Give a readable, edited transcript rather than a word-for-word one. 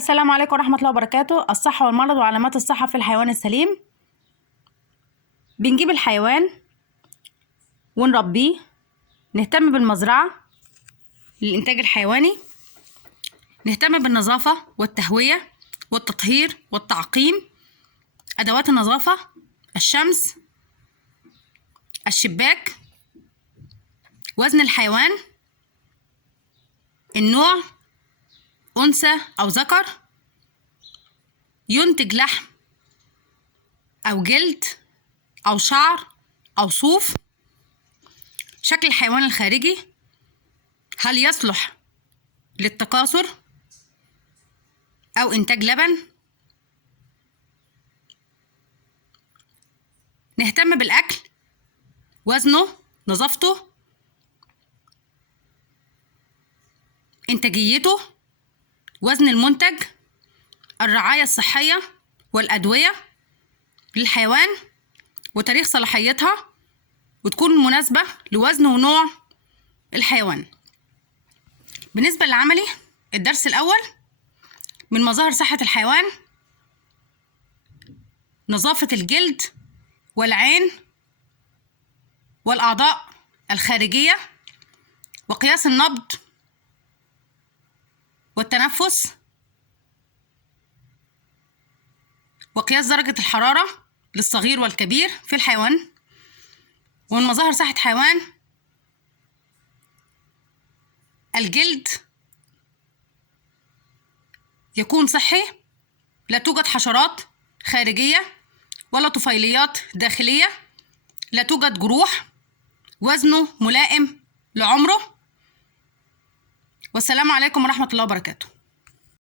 السلام عليكم ورحمة الله وبركاته. الصحة والمرض وعلامات الصحة في الحيوان السليم. بنجيب الحيوان ونربيه، نهتم بالمزرعة للإنتاج الحيواني، نهتم بالنظافة والتهوية والتطهير والتعقيم، أدوات النظافة، الشمس، الشباك، وزن الحيوان، النوع أنثى أو ذكر، ينتج لحم أو جلد أو شعر أو صوف، شكل الحيوان الخارجي، هل يصلح للتكاثر أو إنتاج لبن، نهتم بالأكل، وزنه، نظافته، إنتاجيته، وزن المنتج، الرعاية الصحية والأدوية للحيوان وتاريخ صلاحيتها وتكون مناسبة لوزن ونوع الحيوان. بالنسبة للعملي، الدرس الأول من مظاهر صحة الحيوان: نظافة الجلد والعين والأعضاء الخارجية، وقياس النبض والتنفس، وقياس درجة الحرارة للصغير والكبير في الحيوان. ومن مظاهر صحة حيوان: الجلد يكون صحي، لا توجد حشرات خارجية ولا طفيليات داخلية، لا توجد جروح، وزنه ملائم لعمره. والسلام عليكم ورحمة الله وبركاته.